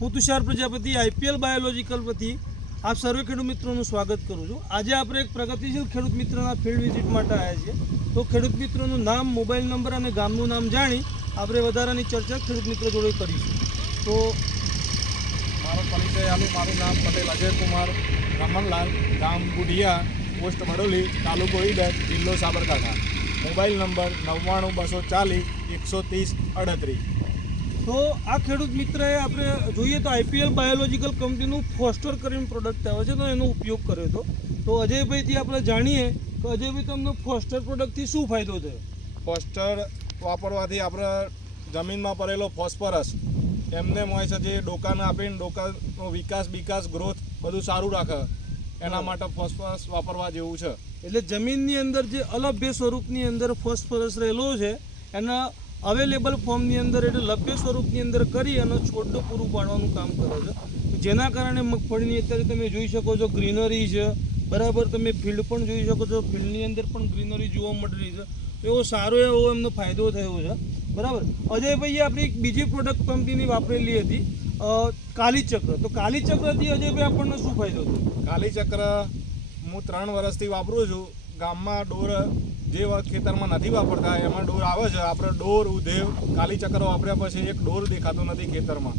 હું Tushar Prajapati IPL biological પરથી આપ સર્વે ખેડૂત મિત્રોનું સ્વાગત કરું છું। આજે આપણે એક પ્રગતિશીલ ખેડૂત મિત્રના ફિલ્ડ વિઝિટ માટે આવ્યા છીએ। તો ખેડૂત મિત્રોનું નામ, મોબાઈલ નંબર અને ગામનું નામ જાણી આપણે વધારાની ચર્ચા ખેડૂત મિત્રો જોડે કરીશું। તો મારો પરિચય આલું। મારું નામ પટેલ અજય કુમાર રમણલાલ, ગામ બુઢિયા, પોસ્ટ બડોલી, તાલુકો ઈડર, જિલ્લો સાબરકાંઠા। Mobile number 9924013038। તો આ ખેડૂત મિત્રએ આપણે જોઈએ તો આઈપીએલ બાયોલોજીકલ કંપનીનું ફોસ્ટર કરીને પ્રોડક્ટ આવે છે, તો એનો ઉપયોગ કર્યો હતો। તો અજયભાઈથી આપણે જાણીએ કે અજયભાઈ તમને ફોસ્ટર પ્રોડક્ટથી શું ફાયદો થયો? ફોસ્ટર વાપરવાથી આપણે જમીનમાં પડેલો ફોસ્ફરસ એમને હોય છે, જે ડોકાને આપીને ડોકાનો વિકાસ ગ્રોથ બધું સારું રાખે, એના માટે ફોસ્ફરસ વાપરવા જેવું છે। એટલે જમીનની અંદર જે અલભ્ય સ્વરૂપની અંદર ફોસ્ફરસ રહેલો છે એના અવેલેબલ ફોર્મની અંદર એટલે લભ્ય સ્વરૂપની અંદર કરી અને છોડને પૂરું પાડવાનું કામ કરે છે, જેના કારણે મગફળીની અત્યારે તમે જોઈ શકો છો ગ્રીનરી છે, બરાબર। તમે ફિલ્ડ પણ જોઈ શકો છો, ફિલ્ડની અંદર પણ ગ્રીનરી જોવા મળી રહી છે। એવો સારો એવો એમનો ફાયદો થયો છે, બરાબર। અજયભાઈએ આપણી એક બીજી પ્રોડક્ટ કંપનીની વાપરેલી હતી કાલીચક્ર। તો કાલીચક્રથી અજયભાઈ આપણને શું ફાયદો થયો? કાલીચક્ર હું 3 વર્ષથી વાપરું છું। ગામમાં ડોર જે ખેતરમાં નથી વાપરતા એમાં ડોર આવે છે, આપણે ડોર ઉધેવ કાલીચક્ર વાપર્યા પછી એક ડોર દેખાતો નથી ખેતરમાં।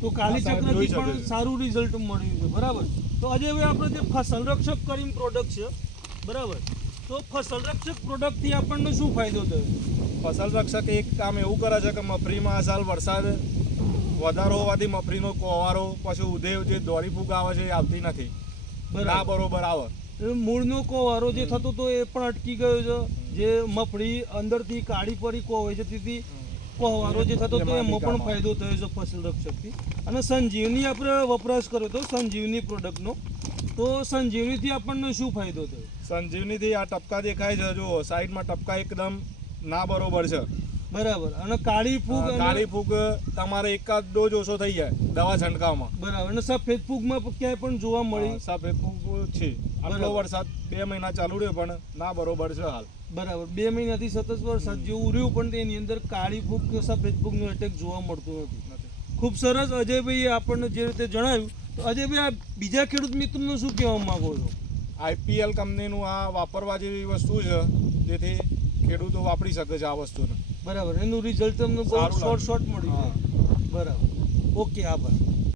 તો કાલીચક્રથી પણ સારું રિઝલ્ટ મળ્યું છે, બરાબર। તો અજયભાઈ આપણે જે ફસલ રક્ષક કરીને પ્રોડક્ટ છે, બરાબર, તો ફસલ રક્ષક પ્રોડક્ટથી આપણને શું ફાયદો થયો? ફસલ રક્ષક એક કામ એવું કરે છે કે મફરીમાં આ સાલ વરસાદ વધારો હોવાથી મફરીનો કોવારો પછી ઉધેવ જે દોરી ફૂગ આવે છે એ આવતી નથી, ના બરોબર આવે। મૂળનો કોવારો જે થતો હતો એ પણ અટકી ગયો છે, જે મફળી અંદરથી કાળી પડી હોય છે તેથી કોવારો જે થતો હતો એમાં પણ ફાયદો થયો છે ફસલ રક્ષકથી। અને સંજીવની આપણે વપરાશ કર્યો હતો સંજીવની પ્રોડક્ટનો, તો સંજીવનીથી આપણને શું ફાયદો થયો? સંજીવનીથી આ ટપકા દેખાય છે, જો સાઈડમાં ટપકા એકદમ ના બરોબર છે, બરાબર। અને કાળી ફૂગ તમારે એકાદ ડોઝ ઓછો થઈ જાય દવા છંટકાવમાં, બરાબર। અને સફેદ ફૂગમાં ક્યાંય પણ જોવા મળી? સફેદ ફૂગ છે, આટલો વરસાદ 2 મહિના ચાલુ રહ્યો પણ ના બરોબર છે હાલ, બરાબર। 2 મહિનાથી સતત વરસાદ જેવું રહ્યું પણ તેની અંદર કાળી ફૂગ કે સફેદ ફૂગનું એટેક જોવા મળતું નથી। ખૂબ સરસ અજયભાઈએ આપણને જે રીતે જણાવ્યું। તો અજયભાઈ આ બીજા ખેડૂત મિત્રોને શું કહેવા માંગો છો? આઈપીએલ કંપનીનું આ વાપરવા જેવી વસ્તુ છે, જેથી ખેડૂતો વાપરી શકે છે આ વસ્તુને, બરાબર। એનું રિઝલ્ટ તમને બહુ શોર્ટ મળ્યું, બરાબર। ઓકે, આભાર।